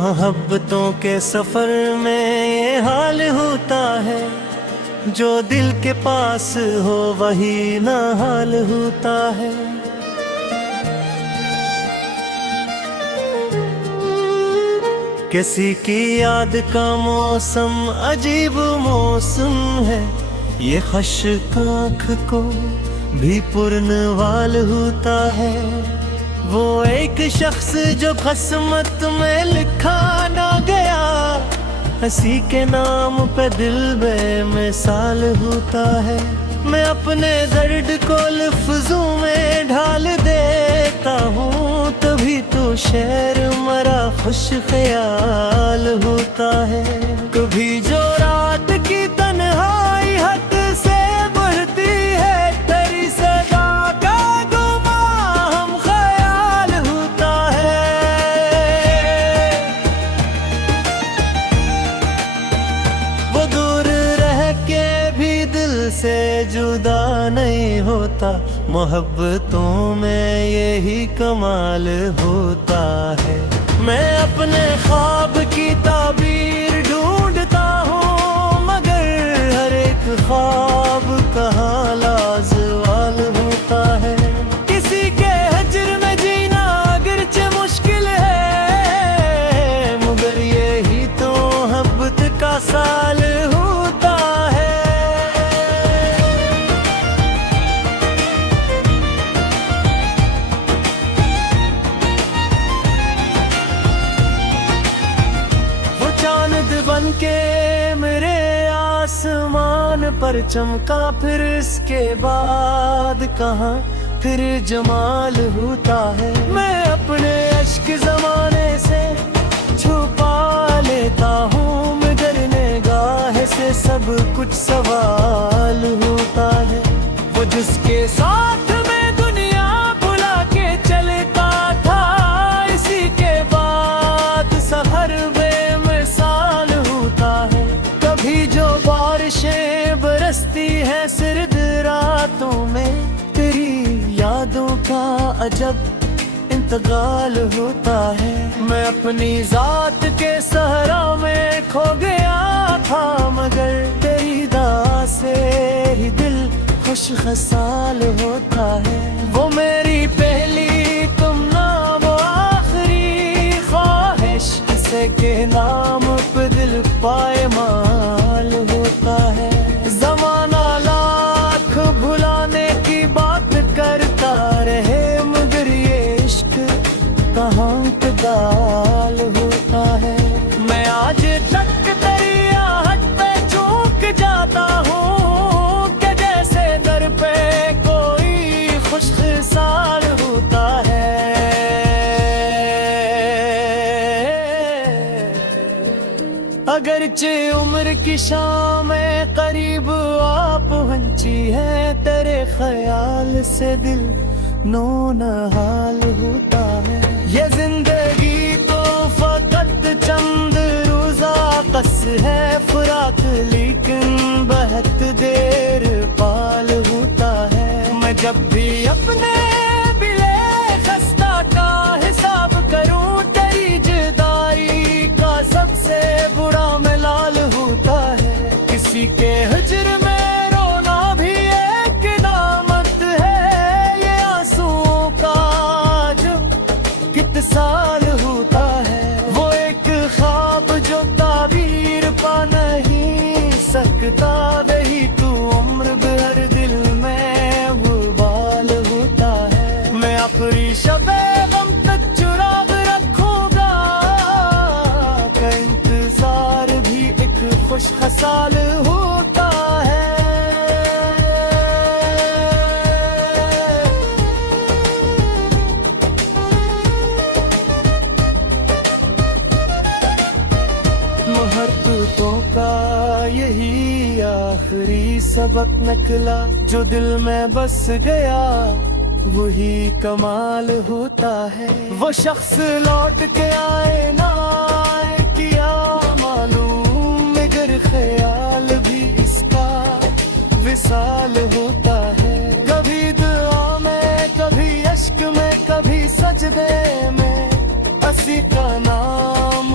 मोहब्बतों के सफर में ये हाल होता है, जो दिल के पास हो वही ना हाल होता है। किसी की याद का मौसम अजीब मौसम है, ये खश्क आँख को भी पुरनवाल होता है। वो एक शख्स जो किस्मत में लिखा ना गया, हंसी के नाम पे दिल बेमिसाल होता है। मैं अपने दर्द को लफ्जों में ढाल देता हूँ, तभी तो शेर मरा खुश ख्याल होता है। कभी जो रात की तन्हाई हद से बढ़ती है, तेरी सदा का गुमा हम ख्याल होता है। वो दूर रह के भी दिल से जुदा नहीं होता, मोहब्बतों में यही कमाल होता है। मैं अपने ख्वाब की ताबीर ढूंढता हूँ, मगर हर एक ख्वाब कहाँ लाजवाल होता है। किसी के हजर में जीना अगरचे मुश्किल है, मगर यही तो मोहब्बत का साल होता है। चांद बन के मेरे आसमान पर चमका, फिर इसके बाद कहाँ फिर जमाल होता है। मैं अपने अश्क जमाने से छुपा लेता हूँ, मगर निगाह से सब कुछ सवाल होता है। वो जिसके साथ में दुनिया भुला के चलता था, इसी के बाद सफर कभी जो बारिशें बरसती है सर्द रातों में, तेरी यादों का अजब इंतकाल होता है। मैं अपनी जात के सहरा में खो गया था, मगर तेरी दा से ही दिल खुश खसाल होता है। वो मेरी पहली तुम ना वो आखिरी ख्वाहिश, किसे के नाम पे दिल पाए माल होता है। जमाना लाख भुलाने की बात करता रहे, मगर ये इश्क कहाँ के दाल होता है। मैं आज तक तेरी आहट पे चूक जाता हूँ, कि जैसे दर पे कोई खुशहाल होता है। अगरचे उम्र की शामें करीब आ पहुंची है, तेरे ख्याल से दिल नो नहाल होता है। ये जिंदगी तो फकत चंद रोजा कस है, फुराक लेकिन बहुत देर पाल होता है। मैं जब भी अपने बिले खस्ता का हिसाब करूं, तेरी जुदाई का सबसे बुरा मलाल होता है। किसी के हजर में रोना भी एक नामत है, ये आंसुओं का जो कित साल होता है। वो एक ख्वाब जो ताबीर पा नहीं सकता, वही तू उम्र भर दिल में वो बाल होता है। मैं आखिरी शबे गम तक चुराग रखूंगा, का इंतजार भी एक खुश खसाल होता है। मोहब्बतों का यही आखिरी सबक निकला, जो दिल में बस गया वही कमाल होता है। वो शख्स लौट के आए ना आए किया मालूम, मगर ख्याल भी इसका विसाल होता है। कभी दुआ में, कभी अश्क में, कभी सजदे में, हंसी का नाम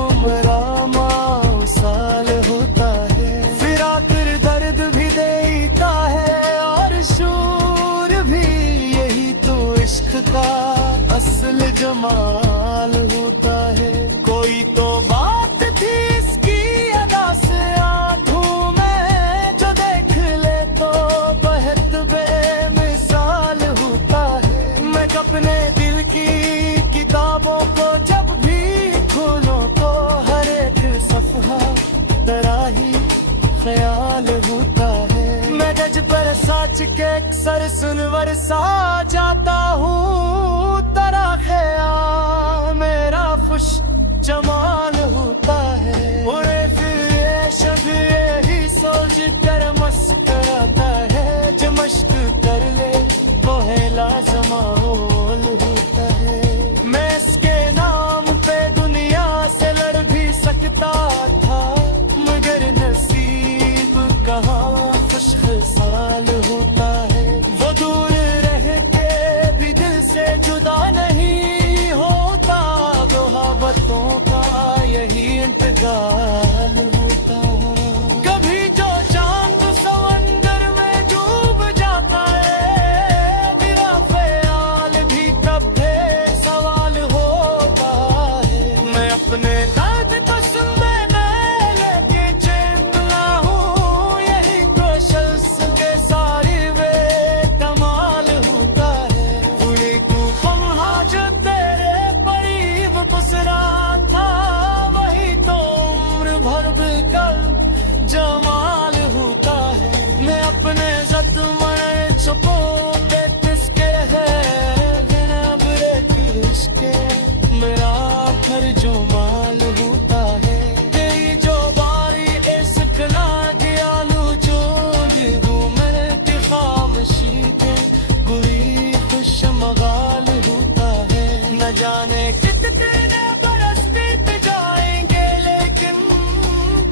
ख्याल होता है। मैं गज पर साच के अक्सर सुनवर सा जाता हूँ, तेरा ख्याल मेरा खुश जमाल होता है। उड़े फिर ये शब यही सोच कर मुस्कुराता है, जो मश्क कर ले वो है लाजमाल होता है। मैं इसके नाम पे दुनिया से लड़ भी सकता था, मगर नसीब कहाँ खुशहाल होता है। वो दूर रह के भी दिल से जुदा नहीं होता, मोहब्बतों का यही इंतकाल होता है। कभी जो चांद समंदर में डूब जाता है, तेरा ख्याल भी तब पे सवाल होता है। मैं अपने दर्द को सुनने लेके चैनला हूँ, यही तो शख्स के सारी वे कमाल होता है। पूरी तू पम्हा जो तेरे करीब गुजरा था, वही तो उम्र भर भी कल जमाल होता है। मैं अपने जख्म छुपो दे किसके है, बिना बुरे किसके मेरा घर जो माल होता है। तेरी जो बारी इश्क लागे आलू जो दिगू मैं की खामोशी के बुरी खुश मगाल होता है। न जाने कितने बरस बीत जाएंगे, लेकिन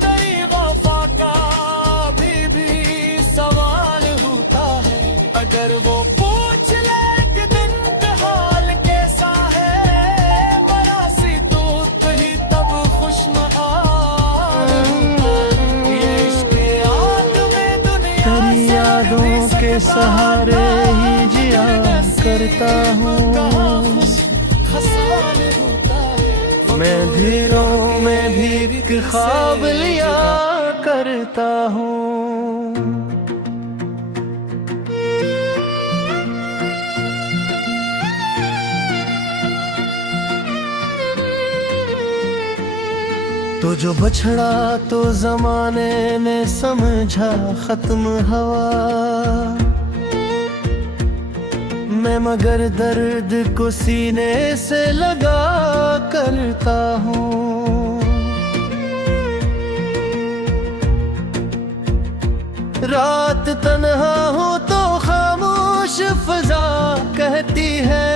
तेरी वफा का भी सवाल होता है। अगर वो पूछ ले कि दिन का हाल कैसा है, बरासी तो ही तब खुशमाल होता है। ये इश्क याद में दुनिया तेरी यादों के सहारे ही जिया करता हूँ। मैं धीरों में भी एक ख्वाब लिया करता हूँ। तो जो बछड़ा तो जमाने ने समझा खत्म हवा, मैं मगर दर्द को सीने से लगा करता हूँ। रात तन्हा हो तो खामोश फजा कहती है,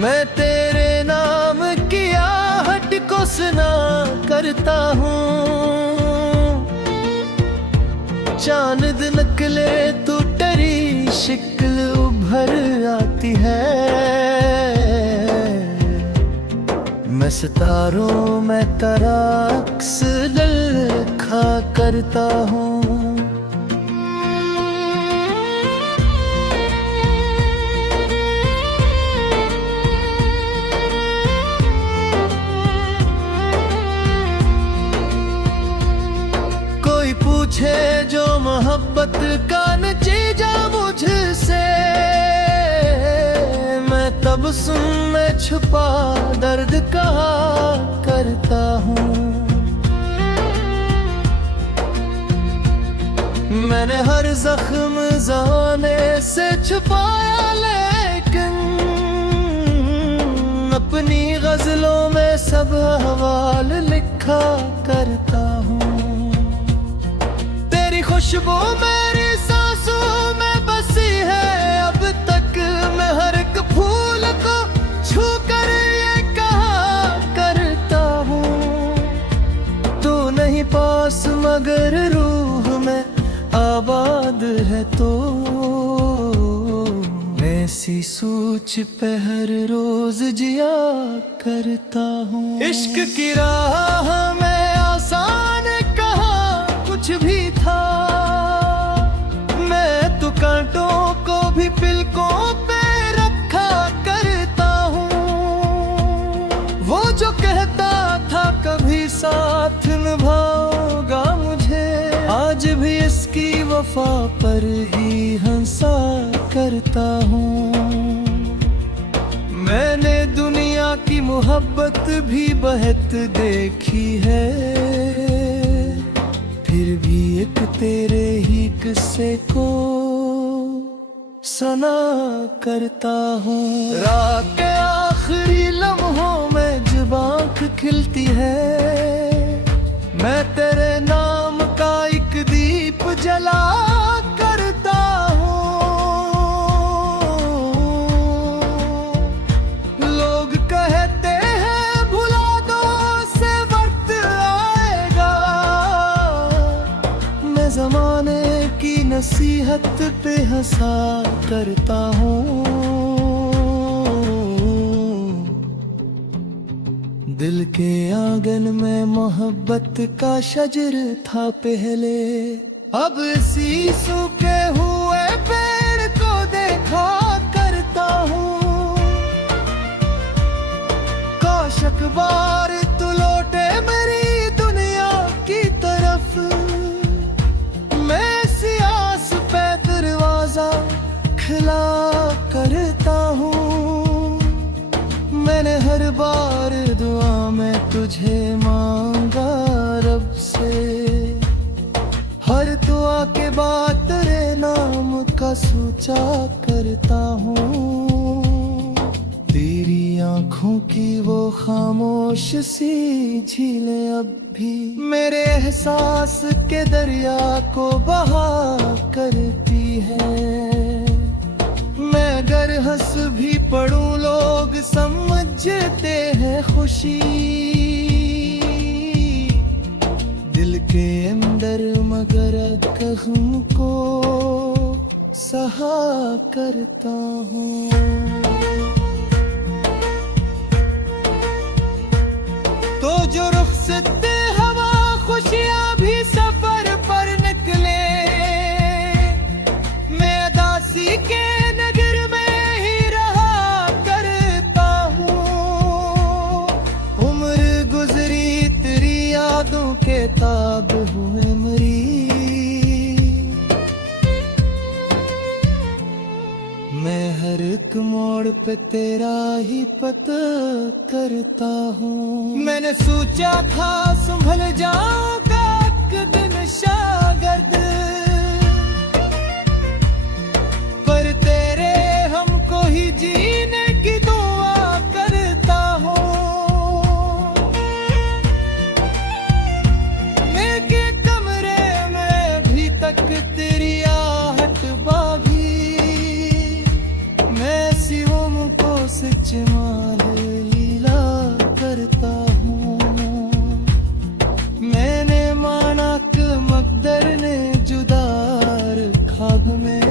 मैं तेरे नाम की आहट को सुना करता हूँ। चांद नकले तू टरी शिक्ल उभर आती है, मैं सितारों में तराक्स ललखा करता हूँ। पूछे जो मोहब्बत का नतीजा मुझसे, मैं तब सुन मैं छुपा दर्द कहा करता हूँ। मैंने हर जख्म जाने से छुपाया, लेकिन अपनी गजलों में सब हवाल लिखा करता हूँ। खुशबू मेरी सांसों में बसी है, अब तक मैं हर एक फूल को छू कर ये कहा करता हूँ। तू नहीं पास मगर रूह में आबाद है, तो ऐसी सोच पे हर रोज जिया करता हूँ। इश्क की राह में आसान कहा कुछ भी था, मैं तो कांटों को भी पिलकों पे रखा करता हूँ। वो जो कहता था कभी साथ निभाओगा मुझे, आज भी इसकी वफा पर ही हंसा करता हूँ। मैंने दुनिया की मोहब्बत भी बहत देखी है, एक तेरे ही किस्से को सुना करता हूँ। रात के आखिरी लम्हों में जब आँख खिलती है, मैं तेरे नाम का एक दीप जला करता हूँ। लोग कहते हैं भुला दो से वक्त आएगा, मैं जमाने की नसीहत पे हंसा करता हूँ। दिल के आंगन में मोहब्बत का शजर था पहले, अब इसी सूखे हुए पेड़ को देखा करता हूँ। काश बार तू लौटे मेरी दुनिया की तरफ, मैं इसी आस पे दरवाजा खिला करता हूँ। मैंने हर बार दुआ में तुझे मांगा रब से, हर दुआ के बाद तेरे नाम का सोचा करता हूँ। तेरी आंखों की वो खामोश सी झीलें अब भी मेरे एहसास के दरिया को बहा करती है। मैं अगर हंस भी पढ़ूं लोग समझते हैं खुशी, दिल के अंदर मगर कहूं को सहा करता हूँ। तो जो रुखसत हवा खुशियाँ भी सफर पर निकले, मैं अदासी के ताब हुए मरी। मैं हर एक मोड़ पे तेरा ही पता करता हूँ। मैंने सोचा था संभल जाऊंगा एक दिन शागिर्द, पर तेरे हमको ही जीने की दुआ करता हूँ। तेरी आहट बागी, मैं सिवम को सच माल लीला करता हूँ। मैंने माना कि मकदर ने जुदार खाब में,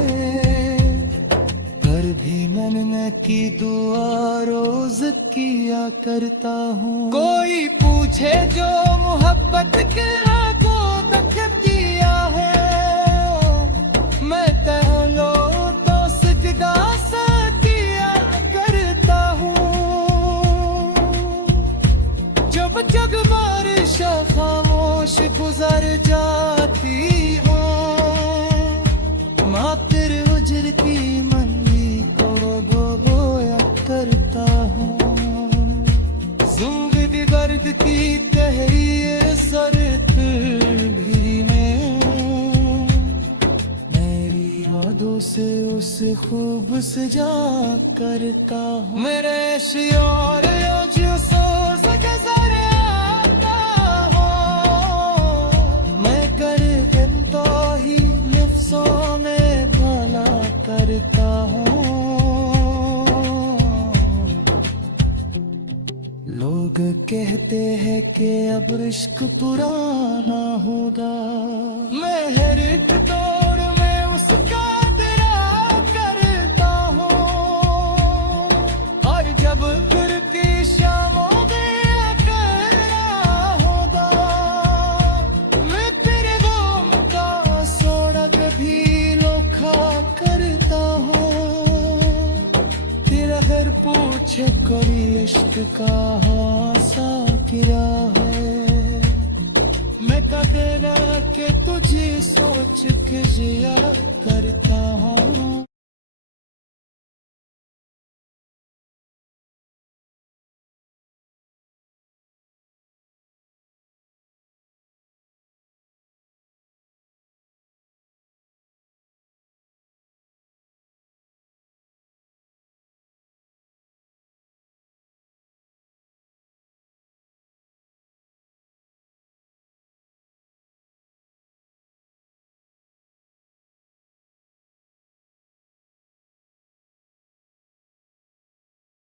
पर भी मैंने की दुआ रोज किया करता हूँ। कोई पूछे जो मोहब्बत के जग बारिश खामोश गुजर जाती हो, माँ तेरे उजर की मंदी को बोया करता हूँ। जिंदगी दर्द की तहरीर सरत भी में, मेरी यादों से उसे खूब सजा करता हूँ। मेरे शियार जो सोच करता हूँ। लोग कहते हैं कि अब इश्क पुराना होगा, मैं हर एक दौर में उसका तेरा करता हूँ। और जब फिर की शामों में अकेला होगा, मैं तेरे गम का सोड़ा कभी लोखा करता हूँ। तेरा घर पूछे कोई इश्क का हासा किया है, मैं कदेना के तुझे सोच के जिया करता हूँ।